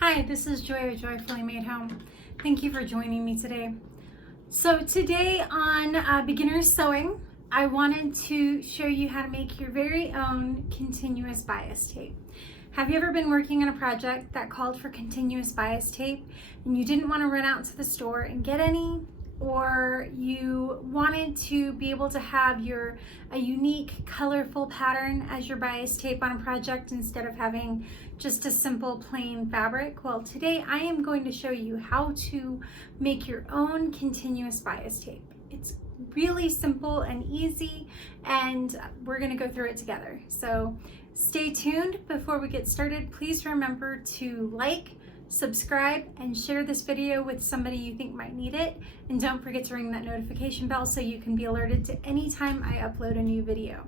Hi, this is Joy of Joyfully Made Home. Thank you for joining me today. So today on Beginner's Sewing, I wanted to show you how to make your very own continuous bias tape. Have you ever been working on a project that called for continuous bias tape and you didn't want to run out to the store and get any? Or you wanted to be able to have a unique colorful pattern as your bias tape on a project instead of having just a simple plain fabric? Well, today I am going to show you how to make your own continuous bias tape. It's really simple and easy, and we're going to go through it together. So stay tuned. Before we get started, please remember to like, subscribe, and share this video with somebody you think might need it. And don't forget to ring that notification bell so you can be alerted to any time I upload a new video.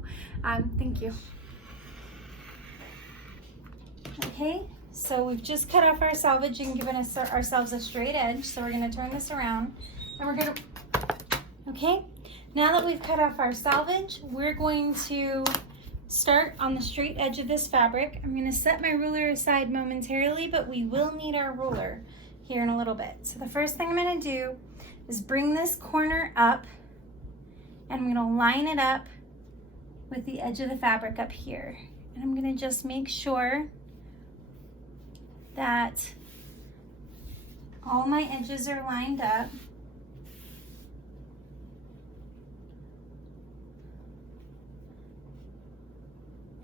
Thank you. Okay, so we've just cut off our selvage and given ourselves a straight edge. So we're going to turn this around and we're going to, okay, now that we've cut off our selvage, we're going to start on the straight edge of this fabric. I'm going to set my ruler aside momentarily, but we will need our ruler here in a little bit. So the first thing I'm going to do is bring this corner up, and I'm going to line it up with the edge of the fabric up here. And I'm going to just make sure that all my edges are lined up.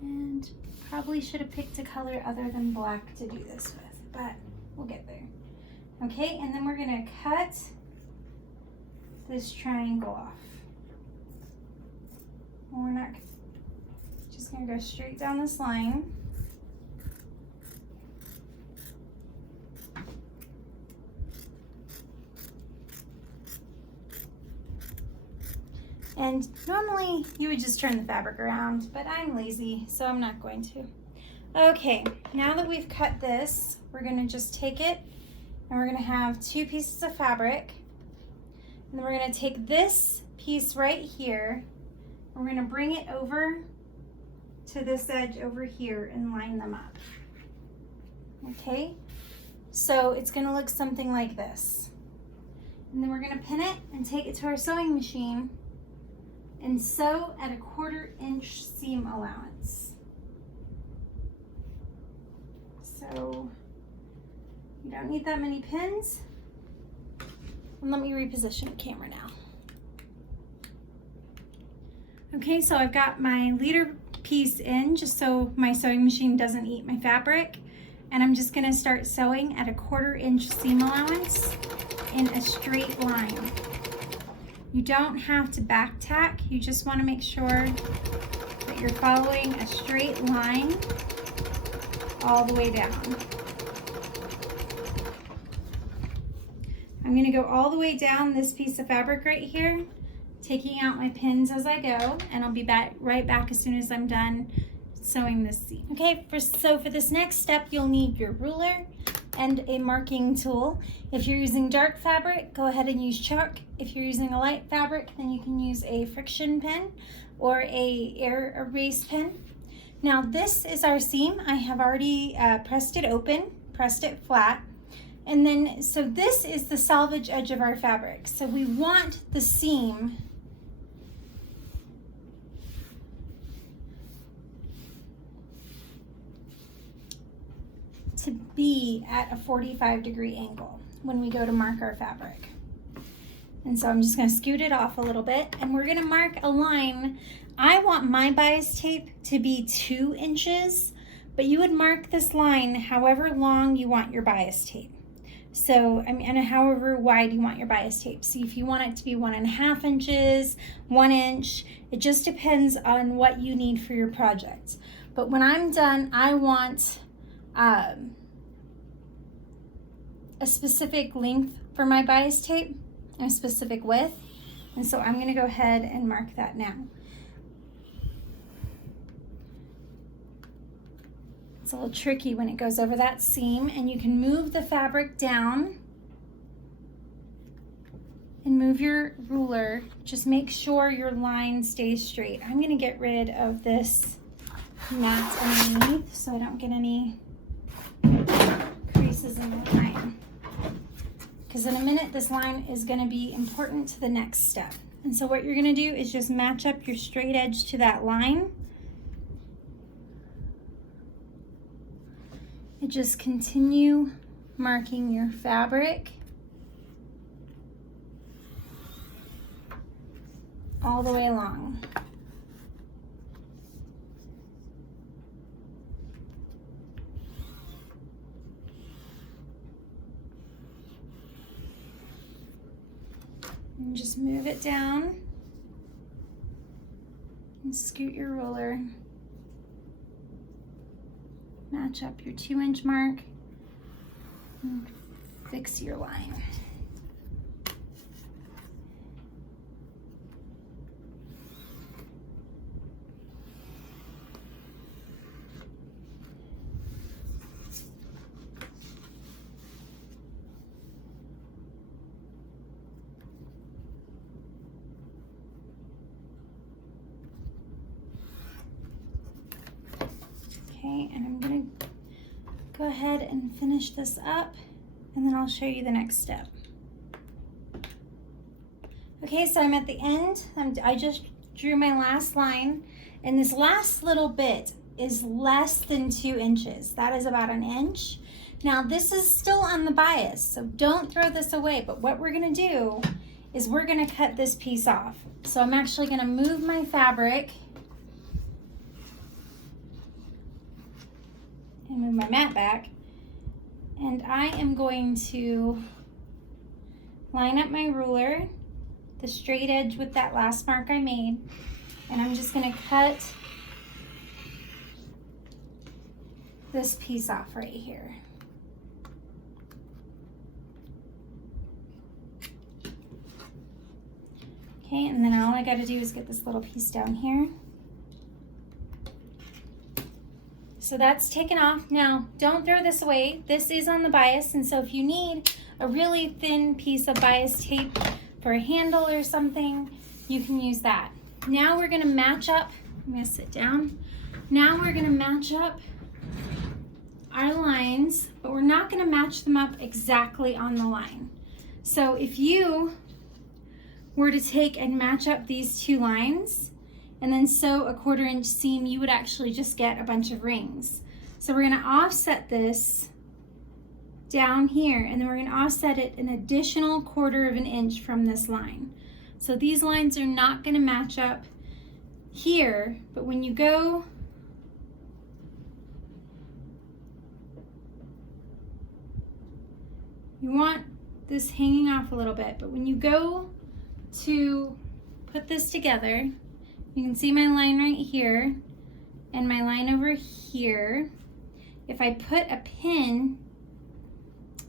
And probably should have picked a color other than black to do this with, but we'll get there. Okay, and then we're gonna cut this triangle off. We're not just gonna go straight down this line. And normally you would just turn the fabric around, but I'm lazy, so I'm not going to. Okay, now that we've cut this, we're gonna just take it and we're gonna have two pieces of fabric. And then we're gonna take this piece right here, and we're gonna bring it over to this edge over here and line them up. Okay, so it's gonna look something like this. And then we're gonna pin it and take it to our sewing machine and sew at a 1/4 inch seam allowance. So you don't need that many pins. And let me reposition the camera now. Okay, so I've got my leader piece in just so my sewing machine doesn't eat my fabric. And I'm just gonna start sewing at a 1/4 inch seam allowance in a straight line. You don't have to back tack, you just want to make sure that you're following a straight line all the way down. I'm going to go all the way down this piece of fabric right here, taking out my pins as I go, and I'll be right back as soon as I'm done sewing this seam. Okay, so for this next step, you'll need your ruler and a marking tool. If you're using dark fabric, go ahead and use chalk. If you're using a light fabric, then you can use a friction pen or a air erase pen. Now this is our seam. I have already pressed it open, pressed it flat. And then, so this is the selvage edge of our fabric. So we want the seam to be at a 45-degree angle when we go to mark our fabric. And so I'm just going to scoot it off a little bit, and we're going to mark a line. I want my bias tape to be 2 inches, but you would mark this line however long you want your bias tape. So, I mean, and however wide you want your bias tape. So if you want it to be 1.5 inches, 1 inch, it just depends on what you need for your project. But when I'm done, I want a specific length for my bias tape and a specific width, and so I'm going to go ahead and mark that now. It's a little tricky when it goes over that seam, and you can move the fabric down and move your ruler. Just make sure your line stays straight. I'm going to get rid of this mat underneath so I don't get any creases pieces in the line. Because in a minute, this line is going to be important to the next step. And so what you're going to do is just match up your straight edge to that line. And just continue marking your fabric all the way along. And just move it down and scoot your ruler. Match up your 2-inch mark and fix your line. Okay, and I'm gonna go ahead and finish this up, and then I'll show you the next step. Okay, so I'm at the end. I just drew my last line, and this last little bit is less than 2 inches. That is about 1 inch. Now this is still on the bias, so don't throw this away, but what we're gonna do is we're gonna cut this piece off. So I'm actually gonna move my fabric and move my mat back, and I am going to line up my ruler, the straight edge with that last mark I made, and I'm just going to cut this piece off right here. Okay, and then all I got to do is get this little piece down here. So that's taken off. Now, don't throw this away. This is on the bias, and so if you need a really thin piece of bias tape for a handle or something, you can use that. Now we're gonna match up. I'm gonna sit down. Now we're gonna match up our lines, but we're not gonna match them up exactly on the line. So if you were to take and match up these 2 lines, and then sew a 1/4 inch seam, you would actually just get a bunch of rings. So we're gonna offset this down here, and then we're gonna offset it an additional 1/4 inch from this line. So these lines are not gonna match up here, but when you go you want this hanging off a little bit, but when you go to put this together, you can see my line right here and my line over here. If I put a pin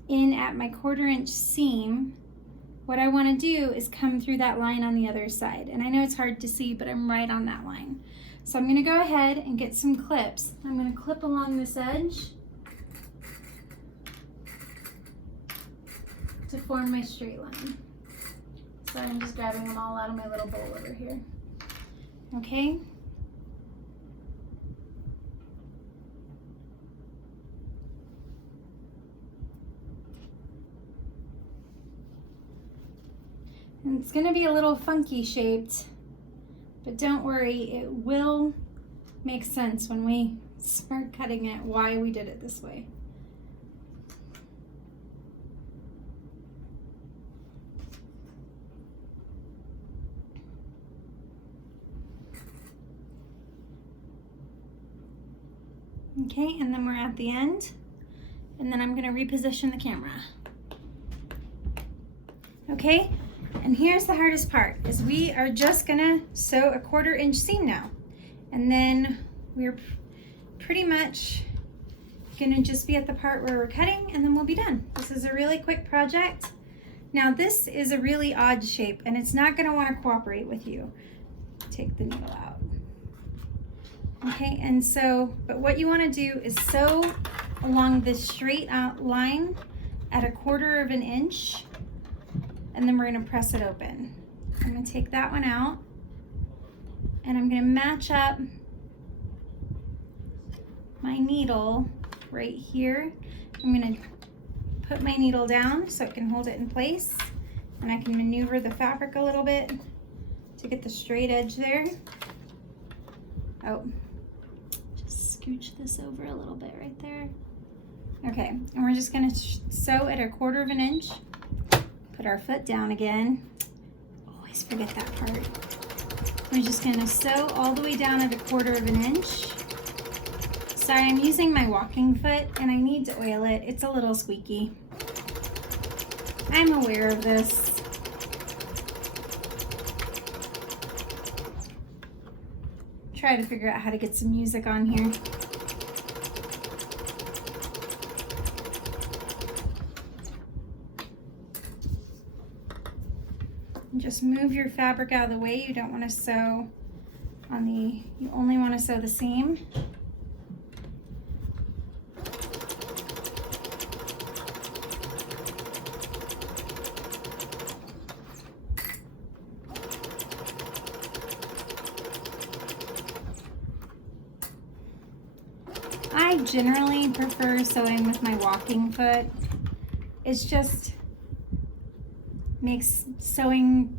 in at my 1/4 inch seam, what I want to do is come through that line on the other side. And I know it's hard to see, but I'm right on that line. So I'm going to go ahead and get some clips. I'm going to clip along this edge to form my straight line. So I'm just grabbing them all out of my little bowl over here. Okay. And it's going to be a little funky shaped, but don't worry, it will make sense when we start cutting it why we did it this way. Okay, and then we're at the end, and then I'm going to reposition the camera. Okay, and here's the hardest part, is we are just going to sew a 1/4 inch seam now, and then we're pretty much going to just be at the part where we're cutting, and then we'll be done. This is a really quick project. Now this is a really odd shape, and it's not going to want to cooperate with you. Take the needle out. Okay, and so, but what you want to do is sew along this straight out line at a 1/4 inch, and then we're going to press it open. I'm going to take that one out, and I'm going to match up my needle right here. I'm going to put my needle down so it can hold it in place, and I can maneuver the fabric a little bit to get the straight edge there. Oh, just scooch this over a little bit right there. Okay, and we're just gonna sew at 1/4 inch. Put our foot down again. Always forget that part. We're just gonna sew all the way down at 1/4 inch. Sorry, I'm using my walking foot and I need to oil it. It's a little squeaky. I'm aware of this. Try to figure out how to get some music on here. Just move your fabric out of the way. You don't want to sew on the, you only want to sew the seam. I generally prefer sewing with my walking foot. It's just makes sewing,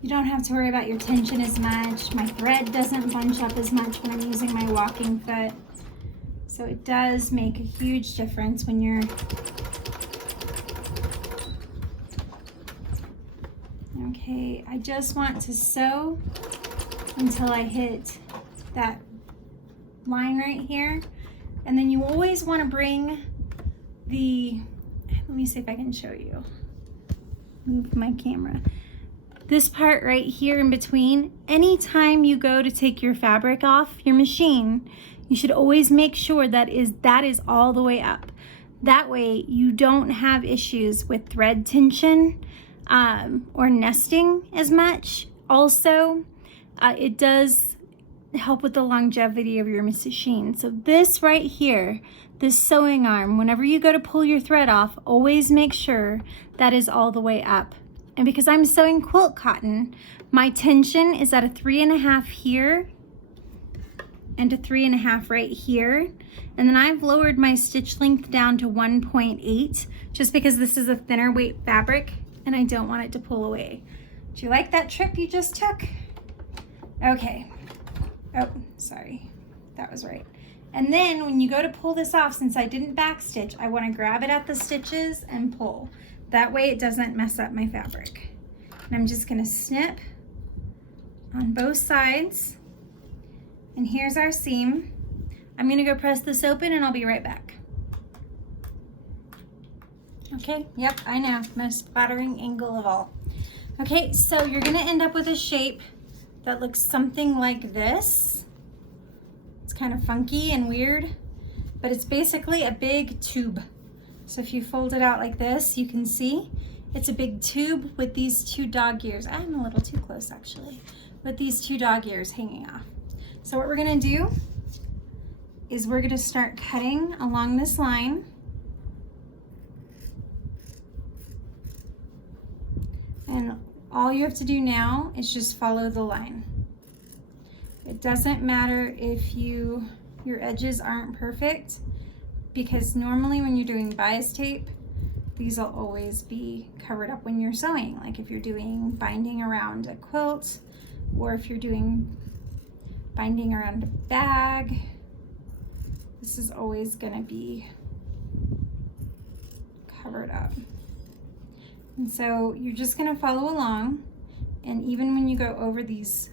you don't have to worry about your tension as much. My thread doesn't bunch up as much when I'm using my walking foot. So it does make a huge difference when you're okay. I just want to sew until I hit that line right here, and then you always want to bring the, let me see if I can show you, move my camera, this part right here in between. Anytime you go to take your fabric off your machine, you should always make sure that is all the way up. That way you don't have issues with thread tension or nesting as much. Also, it does help with the longevity of your machine. So this right here, this sewing arm, whenever you go to pull your thread off, always make sure that is all the way up. And because I'm sewing quilt cotton, my tension is at a 3.5 here and a 3.5 right here. And then I've lowered my stitch length down to 1.8 just because this is a thinner weight fabric and I don't want it to pull away. Do you like that trip you just took? Okay. Oh, sorry, that was right. And then when you go to pull this off, since I didn't back stitch, I want to grab it at the stitches and pull. That way it doesn't mess up my fabric. And I'm just going to snip on both sides. And here's our seam. I'm going to go press this open and I'll be right back. Okay, yep, I know, most flattering angle of all. Okay, so you're going to end up with a shape that looks something like this. It's kind of funky and weird, but it's basically a big tube. So if you fold it out like this, you can see it's a big tube with these 2 dog ears. I'm a little too close actually, with these 2 dog ears hanging off. So what we're gonna do is we're gonna start cutting along this line. And all you have to do now is just follow the line. It doesn't matter if your edges aren't perfect, because normally when you're doing bias tape, these will always be covered up when you're sewing. Like if you're doing binding around a quilt, or if you're doing binding around a bag, this is always gonna be covered up. And so you're just gonna follow along, and even when you go over these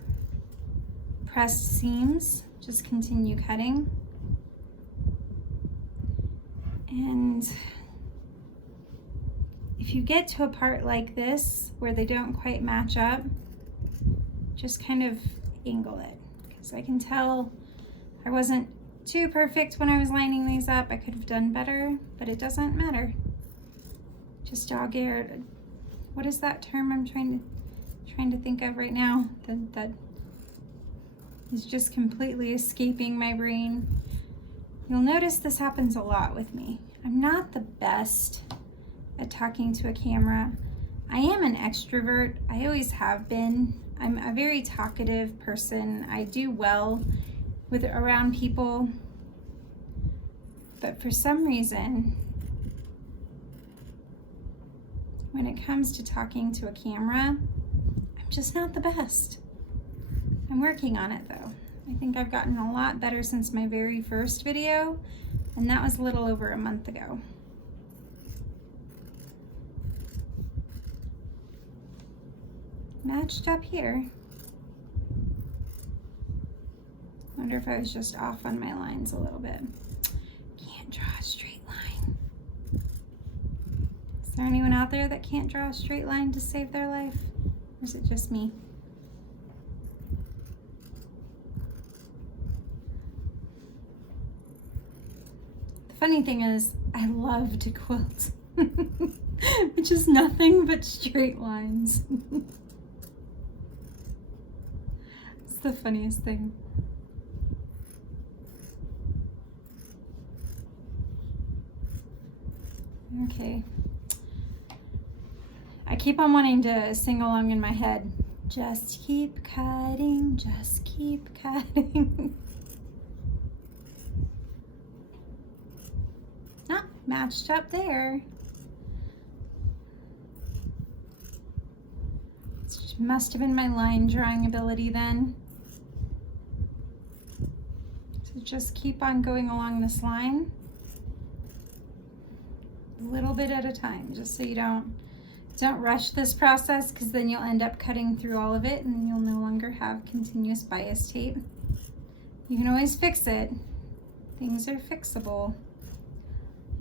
pressed seams, just continue cutting. And if you get to a part like this where they don't quite match up, just kind of angle it, because I can tell I wasn't too perfect when I was lining these up. I could have done better, but it doesn't matter. Just dog ear. What is that term I'm trying to think of right now? That is just completely escaping my brain. You'll notice this happens a lot with me. I'm not the best at talking to a camera. I am an extrovert. I always have been. I'm a very talkative person. I do well around people. But for some reason, when it comes to talking to a camera, I'm just not the best. I'm working on it though. I think I've gotten a lot better since my very first video, and that was a little over a month ago. Matched up here. Wonder if I was just off on my lines a little bit. Can't draw a straight line. Is there anyone out there that can't draw a straight line to save their life? Or is it just me? The funny thing is, I love to quilt, which is nothing but straight lines. It's the funniest thing. Okay. I keep on wanting to sing along in my head. Just keep cutting, just keep cutting. Ah, matched up there. It must have been my line drawing ability then. So just keep on going along this line. A little bit at a time, just so you don't rush this process, because then you'll end up cutting through all of it and you'll no longer have continuous bias tape. You can always fix it. Things are fixable,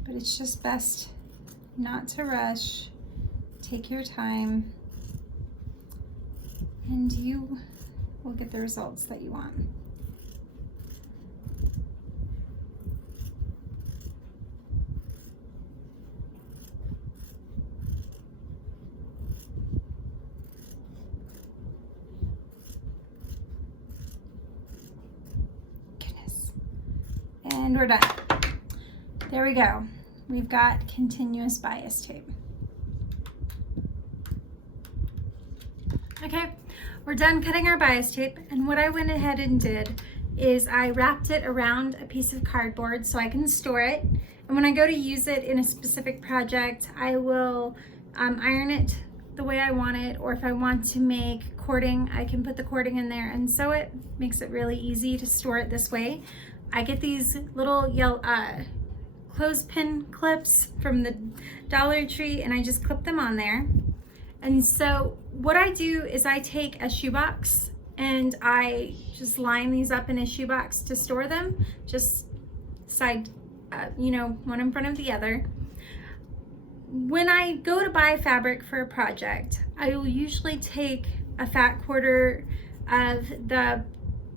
but it's just best not to rush. Take your time and you will get the results that you want. And we're done. There we go. We've got continuous bias tape. Okay, we're done cutting our bias tape, and what I went ahead and did is I wrapped it around a piece of cardboard so I can store it. And when I go to use it in a specific project, I will iron it the way I want it, or if I want to make cording, I can put the cording in there and sew it. Makes it really easy to store it this way. I get these little yellow clothespin clips from the Dollar Tree, and I just clip them on there. And so what I do is I take a shoebox and I just line these up in a shoebox to store them, just side, one in front of the other. When I go to buy fabric for a project, I will usually take a fat quarter of the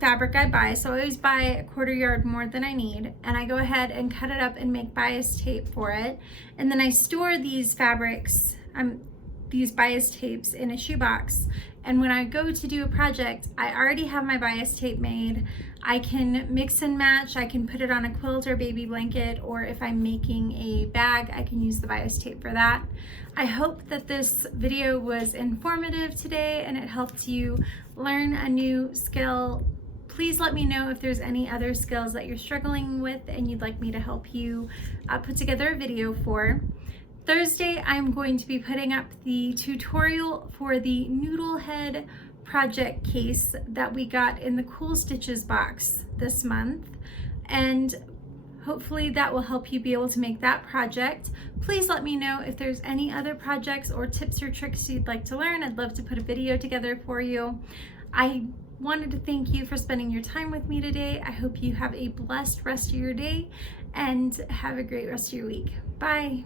fabric I buy, so I always buy a 1/4 yard more than I need, and I go ahead and cut it up and make bias tape for it, and then I store these fabrics, these bias tapes in a shoebox, and when I go to do a project, I already have my bias tape made. I can mix and match. I can put it on a quilt or baby blanket, or if I'm making a bag, I can use the bias tape for that. I hope that this video was informative today and it helped you learn a new skill. Please let me know if there's any other skills that you're struggling with and you'd like me to help you put together a video for. Thursday, I'm going to be putting up the tutorial for the noodle head project case that we got in the Cool Stitches box this month, and hopefully that will help you be able to make that project. Please let me know if there's any other projects or tips or tricks you'd like to learn. I'd love to put a video together for you. I wanted to thank you for spending your time with me today. I hope you have a blessed rest of your day and have a great rest of your week. Bye.